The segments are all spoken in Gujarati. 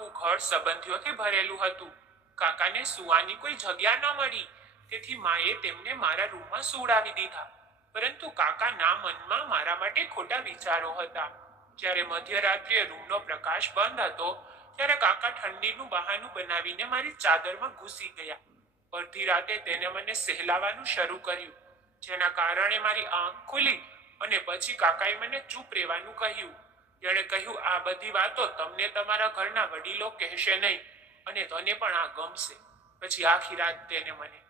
આખું ઘર સંબંધીઓથી ભરેલું હતું. કાકાને સુવાની કોઈ જગ્યા ન મળી, તેથી માએ તેમને મારા રૂમમાં સુવડાવી દીધા. પરંતુ કાકાના મનમાં મારા માટે ખોટા વિચારો હતા. જ્યારે મધ્યરાત્રિએ રૂમનો પ્રકાશ બંધ હતો, ત્યારે કાકા ઠંડીનું બહાનું બનાવીને મારી ચાદરમાં ઘૂસી ગયા. અડધી રાતે તેને મને સહેલાવાનું શરૂ કર્યું, જેના કારણે મારી આંખ ખુલી અને પછી કાકાએ મને ચૂપ રહેવાનું કહ્યું. તેણે કહ્યું, આ બધી વાતો તમને તમારા ઘરના વડીલો કહેશે નહીં અને તને પણ આ ગમશે. પછી આખી રાત તેને મને.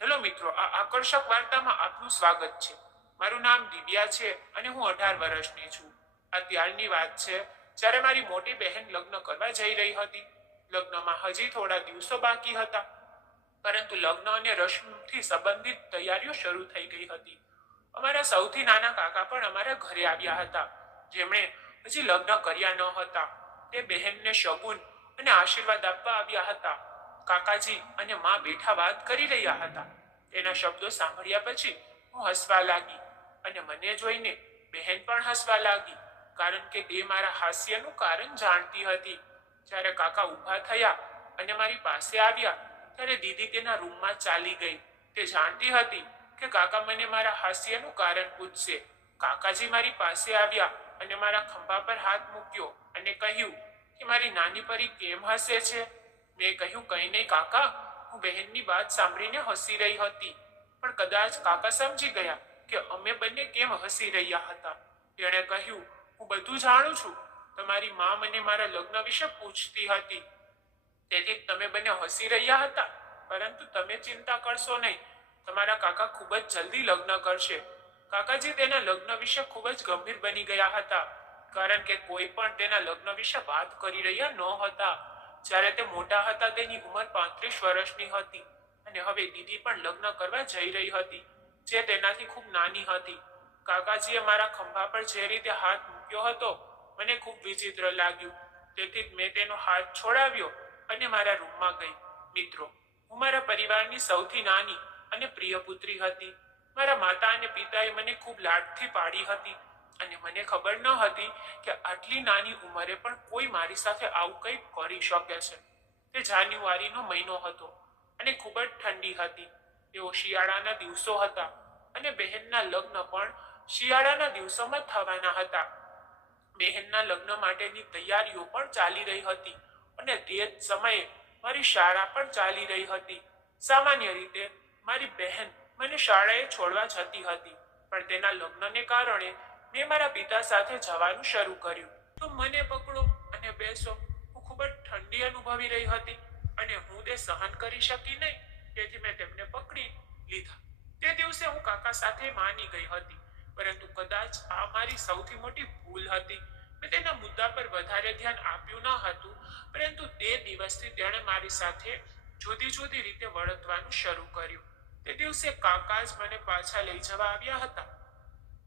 હેલો મિત્રો, આ આકર્ષક વાર્તામાં આપનું સ્વાગત છે. મારું નામ દિવ્યા છે અને હું 18 વર્ષની છું. આ ત્યારની વાત છે જ્યારે મારી મોટી બહેન લગ્ન કરવા જઈ રહી હતી. લગ્નમાં હજી થોડા દિવસો બાકી હતા, પરંતુ લગ્ન અને રસમથી સંબંધિત તૈયારીઓ શરૂ થઈ ગઈ હતી. અમારા સૌથી નાના કાકા પણ અમારા ઘરે આવ્યા હતા, જેમણે હજી લગ્ન કર્યા ન હતા. તે બહેનને શગુન અને આશીર્વાદ આપવા આવ્યા હતા. કાકાજી અને માં બેઠા વાત કરી રહ્યા હતા. તેના શબ્દો સાંભળ્યા પછી હું હસવા લાગી અને મને જોઈને બહેન પણ હસવા લાગી, કારણ કે તે મારા હાસ્યનું કારણ જાણતી હતી. જ્યારે કાકા ઊભા થયા અને મારી પાસે આવ્યા, ત્યારે દીદી તેના રૂમમાં ચાલી ગઈ. તે જાણતી હતી કે કાકા મને મારા હાસ્યનું કારણ પૂછશે. કાકાજી મારી પાસે આવ્યા અને મારા ખંભા પર હાથ મૂક્યો અને કહ્યું કે મારી નાની પરી કેમ હસે છે. મેં કહ્યું, કંઈ નહીં કાકા, હું બહેનની વાત સાંભળીને હસી રહી હતી. પણ કદાચ કાકા સમજી ગયા કે અમે બંને કેમ હસી રહ્યા હતા. તેણે કહ્યું, હું બધું જાણું છું. તમારી માં મને મારા લગ્ન વિશે પૂછતી હતી, તેથી તમે બંને હસી રહ્યા હતા. પરંતુ તમે ચિંતા કરશો નહીં, તમારા કાકા ખૂબ જ જલ્દી લગ્ન કરશે. કાકાજી તેના લગ્ન વિશે ખૂબ જ ગંભીર બની ગયા હતા, કારણ કે કોઈ પણ તેના લગ્ન વિશે વાત કરી રહ્યા ન હતા. જ્યારે તે મોટા હતા તેની ઉંમર 35 વર્ષની હતી અને હવે દીદી પણ લગ્ન કરવા જઈ રહી હતી, જે તેનાથી ખૂબ નાની હતી. કાકાજીએ મારા ખંભા પર જે રીતે હાથ મૂક્યો હતો, મને ખૂબ વિચિત્ર લાગ્યું. તેથી મેં તેનો હાથ છોડાવ્યો અને મારા રૂમમાં ગઈ. મિત્રો, હું મારા પરિવારની સૌથી નાની અને પ્રિય પુત્રી હતી. મારા માતા અને પિતાએ મને ખૂબ લાડથી પાડી હતી અને મને ખબર ન હતી કે આટલી નાની ઉંમરે પણ કોઈ મારી સાથે આવું કંઈક કરી શકે છે. તે જાન્યુઆરીનો મહિનો હતો અને ખૂબ જ ઠંડી હતી. તેઓ શિયાળાના દિવસો હતા અને બહેનના લગ્ન પણ શિયાળાના દિવસોમાં થવાના હતા. બહેનના લગ્ન માટેની તૈયારીઓ પણ ચાલી રહી હતી અને તે જ સમયે મારી શાળા પણ ચાલી રહી હતી. સામાન્ય રીતે મારી બહેન મને શાળાએ છોડવા જતી હતી, પણ તેના લગ્નને કારણે મેં મારા પિતા સાથે જવાનું શરૂ કર્યું. તો મને પકડો અને બેસો. હું ખૂબ જ ઠંડી અનુભવી રહી હતી અને હું તે સહન કરી શકી નહીં, તેથી મેં તેમને પકડી લીધા. તે દિવસે હું કાકા સાથે માની ગઈ હતી, પરંતુ કદાચ આ મારી સૌથી મોટી ભૂલ હતી. મેં તેના મુદ્દા પર વધારે ધ્યાન આપ્યું ન હતું, પરંતુ તે દિવસથી તેણે મારી સાથે જુદી જુદી રીતે વર્તવાનું શરૂ કર્યું. તે દિવસે કાકા જ મને પાછા લઈ જવા આવ્યા હતા.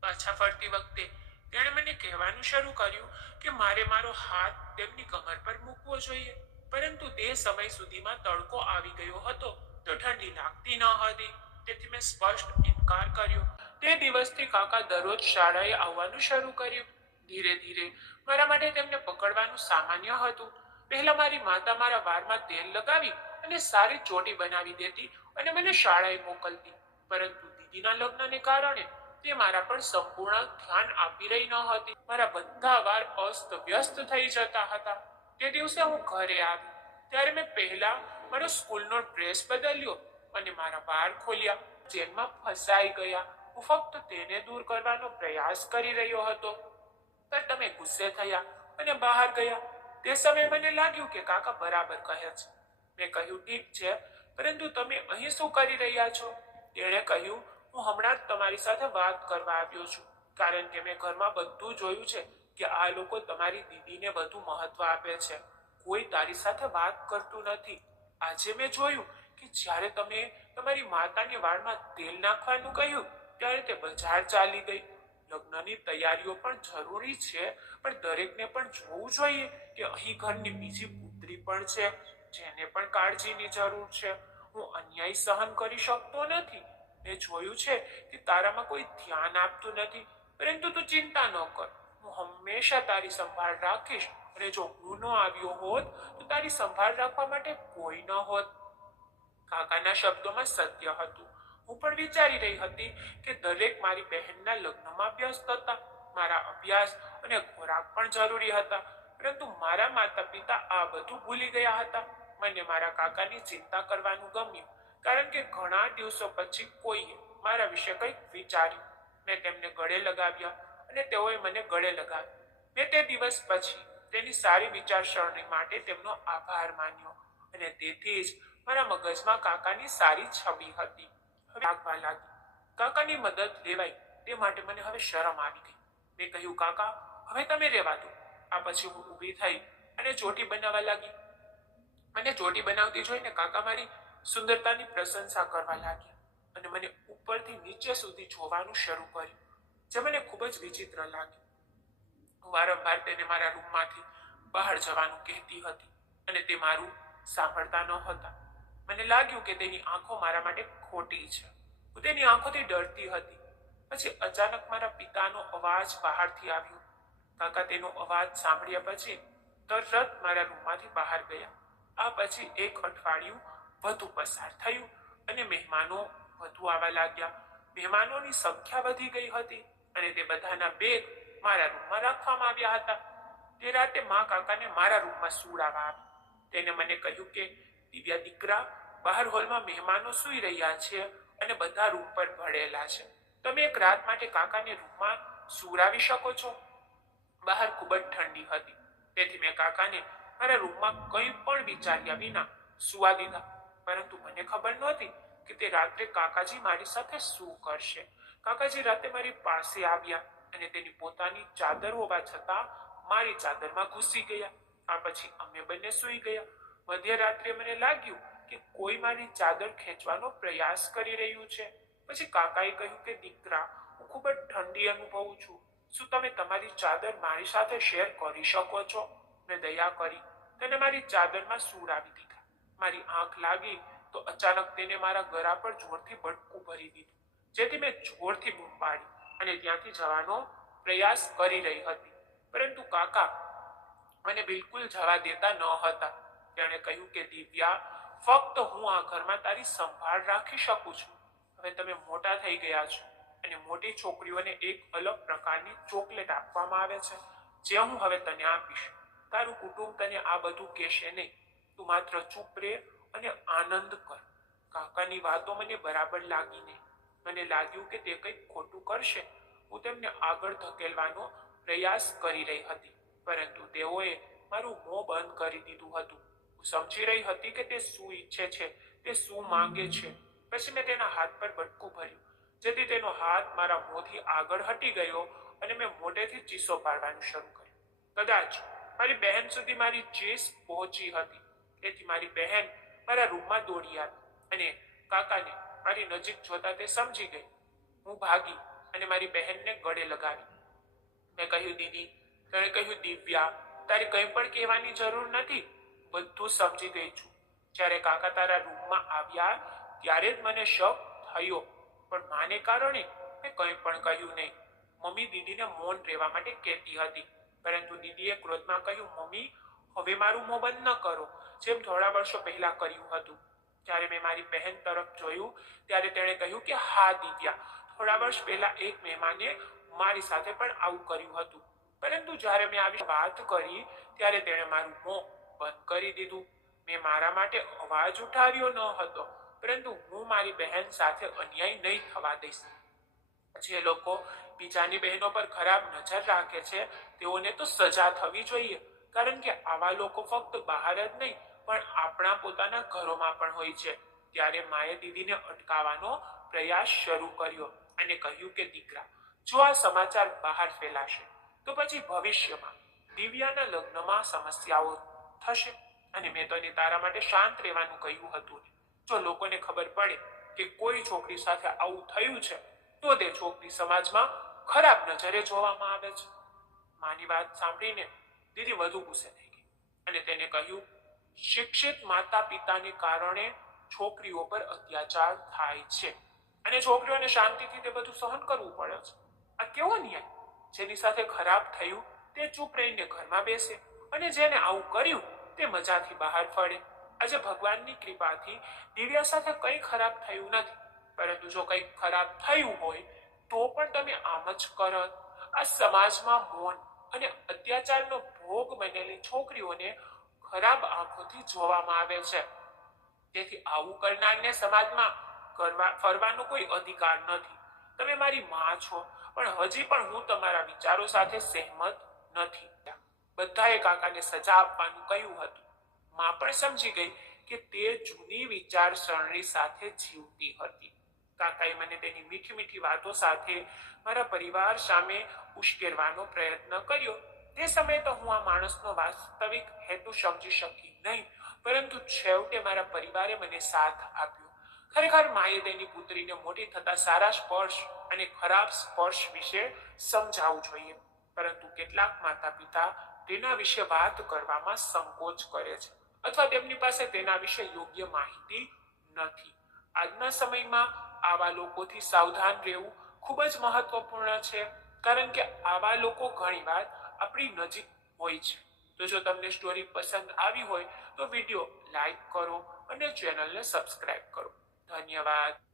પાછા ફરતી વખતે તેણે મને કહેવાનું શરૂ કર્યું કે મારે મારો હાથ તેમની કમર પર મૂકવો જોઈએ, પરંતુ તે સમય સુધીમાં તડકો આવી ગયો હતો તો ઠંડી લાગતી ન હતી, તેથી મેં સ્પષ્ટ ઇનકાર કર્યો. તે દિવસથી કાકા દરરોજ શાળાએ આવવાનું શરૂ કર્યું. ધીરે ધીરે મારા માટે તેમને પકડવાનું સામાન્ય હતું. પહેલા મારી માતા મારા વારમાં તેલ લગાવી અને સારી ચોટી બનાવી દેતી અને મને શાળાએ મોકલતી, પરંતુ દીદીના લગ્નને કારણે તે મારા પર સંપૂર્ણ ધ્યાન આપી રહી ન હતી. મારા બધા વાર અસ્ત વ્યસ્ત થઈ જતા હતા. તે દિવસે હું ઘરે આવી ત્યારે મેં પહેલા મારો સ્કૂલનો ડ્રેસ બદલ્યો અને મારા વાળ ખોલ્યા. જેલમાં ફસાઈ ગયા. હું ફક્ત તેને દૂર કરવાનો પ્રયાસ કરી રહ્યો હતો, પણ તમે ગુસ્સે થયા અને બહાર ગયા. તે સમયે મને લાગ્યું કે કાકા બરાબર કહે છે. મેં કહ્યું, ઠીક છે, પરંતુ તમે અહીં શું કરી રહ્યા છો? તેણે કહ્યું, હું હમણાં જ તમારી સાથે વાત કરવા આવ્યો છું, કારણ કે મેં ઘરમાં બધું જોયું છે કે આ લોકો તમારી દીદીને વધુ મહત્વ આપે છે. કોઈ તારી સાથે વાત કરતું નથી. આજે મેં જોયું કે જ્યારે તમે તમારી માતાની વાળમાં તેલ નાખવાનું કહ્યું ત્યારે તે બજાર ચાલી ગઈ. લગ્નની તૈયારીઓ પણ જરૂરી છે, પણ દરેકને પણ જોવું જોઈએ કે અહીં ઘરની બીજી પુત્રી પણ છે, જેને પણ કાળજીની જરૂર છે. હું અન્યાય સહન કરી શકતો નથી. મેં જોયું છે કે તારામાં કોઈ ધ્યાન આપતું નથી, પરંતુ તું ચિંતા ન કર. હું હંમેશા તારી સંભાળ રાખીશ અને જો હું ન આવ્યો હોત તો તારી સંભાળ રાખવા માટે કોઈ ન હોત. કાકાના શબ્દોમાં સત્ય હતું. હું પણ વિચારી રહી હતી કે દરેક મારી બહેનના લગ્નમાં વ્યસ્ત હતા. મારા અભ્યાસ અને ખોરાક પણ જરૂરી હતા, પરંતુ મારા માતા પિતા આ બધું ભૂલી ગયા હતા. મને મારા કાકાની ચિંતા કરવાનું ગમ્યું, કારણ કે ઘણા દિવસો પછી કોઈએ મારા વિશે કંઈક વિચાર્યું. મેં તેમને ગળે લગાવ્યા અને તેઓએ મને ગળે લગાવ્યા. મેં તે દિવસ પછી તેની સારી વિચારસરણી માટે તેમનો આભાર માન્યો, અને તેથી જ મારા મગજમાં કાકાની સારી છબી હતી. હવે લાગવા લાગી. કાકાની મદદ લેવાય તે માટે મને હવે શરમ આવી ગઈ. મેં કહ્યું, કાકા, હવે તમે રહેવા દો. આ પછી હું ઊભી થઈ અને ચોટી બનાવવા લાગી. મને ચોટી બનાવતી જોઈને કાકા મારી સુંદરતાની પ્રશંસા કરવા લાગ્યા અને મને ઉપરથી નીચે સુધી જોવાનું શરૂ કર્યું, જે મને ખૂબ જ વિચિત્ર લાગ્યું. હું વારંવાર તેને મારા રૂમમાંથી બહાર જવાનું કહેતી હતી અને તે મારું સાંભળતા ન હતા. મને લાગ્યું કે તેની આંખો મારા માટે ખોટી છે. હું તેની આંખોથી ડરતી હતી. પછી અચાનક મારા પિતાનો અવાજ બહારથી આવ્યો. કાકા તેનો અવાજ સાંભળ્યા પછી તરત મારા રૂમમાંથી બહાર ગયા. આ પછી એક અઠવાડિયું વધુ પસાર થયું અને મહેમાનો વધુ આવવા લાગ્યા. મહેમાનોની સંખ્યા વધી ગઈ હતી અને તે બધાના બેગ મારા રૂમમાં રાખવામાં આવ્યા હતા. તે રાતે મા કાકાને મારા રૂમમાં સુવડાવવા આવી. તેને મને કહ્યું કે, દિવ્યા દીકરા, બહાર હોલમાં મહેમાનો સૂઈ રહ્યા છે અને બધા રૂમ પર ભળેલા છે. તમે એક રાત માટે કાકાને રૂમમાં સુવડાવી શકો છો? બહાર ખૂબ જ ઠંડી હતી, તેથી મેં કાકાને મારા રૂમમાં કંઈ પણ વિચાર્યા વિના સુવા દીધા. પરંતુ મને ખબર નહોતી કે તે રાત્રે કાકાજી મારી સાથે શું કરશે. કાકાજી રાતે મારી પાસે આવ્યા અને તેની પોતાની ચાદર હોવા છતાં મારી ચાદરમાં ઘૂસી ગયા. આ પછી અમે બંને સૂઈ ગયા. મધ્યરાત્રે મને લાગ્યું કે કોઈ મારી ચાદર ખેંચવાનો પ્રયાસ કરી રહ્યું છે. પછી કાકાએ કહ્યું કે, દીકરા, હું ખૂબ જ ઠંડી અનુભવું છું. શું તમે તમારી ચાદર મારી સાથે શેર કરી શકો છો? મેં દયા કરી તેને મારી ચાદરમાં સુવડાવી દીધા. મારી આંખ લાગી તો અચાનક તેને મારા ગળા પર જોરથી બટકું ભરી દીધું, જેથી મેં જોરથી બૂમ પાડી અને ત્યાંથી જવાનો પ્રયાસ કરી રહી હતી. પરંતુ કાકા મને બિલકુલ જવા દેતા ન હતા. તેણે કહ્યું કે, દિવ્યા, ફક્ત હું આ ઘરમાં તારી સંભાળ રાખી શકું છું. હવે તમે મોટા થઈ ગયા છો અને મોટી છોકરીઓને એક અલગ પ્રકારની ચોકલેટ આપવામાં આવે છે, જે હું હવે તને આપીશ. તારું કુટુંબ તને આ બધું કહેશે નહીં. તું માત્ર ચૂપ રહે અને આનંદ કર. કાકાની વાતો મને બરાબર લાગી નહીં. મને લાગ્યું કે તે કંઈક ખોટું કરશે. હું તેમને આગળ ધકેલવાનો પ્રયાસ કરી રહી હતી, પરંતુ તેઓએ મારું મોં બંધ કરી દીધું હતું. હું સમજી રહી હતી કે તે શું ઈચ્છે છે, તે શું માંગે છે. પછી મેં તેના હાથ પર બટકું ભર્યું, જેથી તેનો હાથ મારા મોંથી આગળ હટી ગયો અને મેં મોઢેથી ચીસો પાડવાનું શરૂ કર્યું. કદાચ મારી બહેન સુધી મારી ચીસ પહોંચી હતી, તેથી મારી બહેન મારા રૂમમાં દોડી આવી અને કાકાને મારી નજીક જોતા તે સમજી ગઈ. હું ભાગી અને મારી બહેનને ગળે લગાવી. મેં કહ્યું, દીદી. તેણે કહ્યું, દિવ્યા, તારે કંઈ પણ કહેવાની જરૂર નથી. બધું સમજી ગઈ છું. જ્યારે કાકા તારા રૂમમાં આવ્યા ત્યારે જ મને શક થયો, પણ માને કારણે મેં કંઈ પણ કહ્યું નહીં. મમ્મી દીદીને મૌન રહેવા માટે કહેતી હતી, પરંતુ દીદીએ ક્રોધમાં કહ્યું, મમ્મી, હવે મારું મોં બંધ ન કરો, જેમ થોડા વર્ષો પહેલા કર્યું હતું. જ્યારે મેં મારી બહેન તરફ જોયું ત્યારે તેણે કહ્યું કે, હા દિવ્યા, થોડા વર્ષ પહેલા એક મહેમાને મારી સાથે પણ આવું કર્યું હતું, પરંતુ જ્યારે મેં આવી વાત કરી ત્યારે તેણે મારું મોં બંધ કરી દીધું. મેં મારા માટે અવાજ ઉઠાવ્યો ન હતો, પરંતુ હું મારી બહેન સાથે અન્યાય નહીં થવા દઈશ. જે લોકો બીજાની બહેનો પર ખરાબ નજર રાખે છે તેઓને તો સજા થવી જોઈએ, કારણ કે આવા લોકો ફક્ત બહાર જ નહીં પણ આપણા પોતાના ઘરોમાં પણ હોય છે. ત્યારે માએ દીદીને અટકાવવાનો પ્રયાસ શરૂ કર્યો અને કહ્યું કે, દીકરા, જો આ સમાચાર બહાર ફેલાશે તો પછી ભવિષ્યમાં દિવ્યાના લગ્નમાં સમસ્યાઓ થશે અને મેં તને તારા માટે શાંત રહેવાનું કહ્યું હતું. જો લોકોને ખબર પડે કે કોઈ છોકરી સાથે આવું થયું છે તો તે છોકરી સમાજમાં ખરાબ નજરે જોવામાં આવે છે. માની વાત સાંભળીને દીદી વધુ ગુસ્સે થઈ ગઈ અને તેને કહ્યું, શિક્ષિત માતા પિતાને કારણે છોકરીઓ પર અત્યાચાર થાય છે અને છોકરીઓને શાંતિથી તે બધું સહન કરવું પડે છે. આ કેવો ન્યાય? જેની સાથે ખરાબ થયું તે ચૂપ રહીને ઘરમાં બેસે અને જેને આવું કર્યું તે મજાથી બહાર ફળે. આજે ભગવાનની કૃપાથી દિવ્યા સાથે કંઈ ખરાબ થયું નથી, પરંતુ જો કંઈ ખરાબ થયું હોય તો પણ તમે આમ જ કરત. આ સમાજમાં મૌન અને અત્યાચારનો ભોગ બનેલી છોકરીઓને ખરાબ આંખોથી જોવામાં આવે છે. તેથી આવું કરનારને સમાજમાં ફરવાનો કોઈ અધિકાર નથી. તમે મારી માં છો, પણ હજી પણ હું તમારા વિચારો સાથે સહેમત નથી. બધાએ કાકાને સજા આપવાનું કહ્યું હતું. માં પણ સમજી ગઈ કે તે જૂની વિચારસરણી સાથે જીવતી હતી. કાકાએ મને તેની મીઠી મીઠી વાતો સાથે મારા પરિવાર સામે ઉશ્કેરવાનો પ્રયત્ન કર્યો. તે સમયે તો હું આ માણસનો વાસ્તવિક હેતુ સમજી શકી નહીં, પરંતુ છેવટે મારા પરિવારે મને સાથ આપ્યો. ખરેખર માએ તેની પુત્રીને મોટી થતા સારા સ્પર્શ અને ખરાબ સ્પર્શ વિશે સમજાવવું જોઈએ, પરંતુ કેટલાક માતા પિતા તેના વિશે વાત કરવામાં સંકોચ કરે છે અથવા તેમની પાસે તેના વિશે યોગ્ય માહિતી નથી. આજના સમયમાં આવા લોકોથી સાવધાન રહેવું ખૂબ જ મહત્વપૂર્ણ છે, કારણ કે આવા લોકો ઘણીવાર આપણી નજીક હોય છે. તો જો તમને સ્ટોરી પસંદ આવી હોય તો વિડીયો લાઈક કરો અને ચેનલને સબસ્ક્રાઇબ કરો. ધન્યવાદ.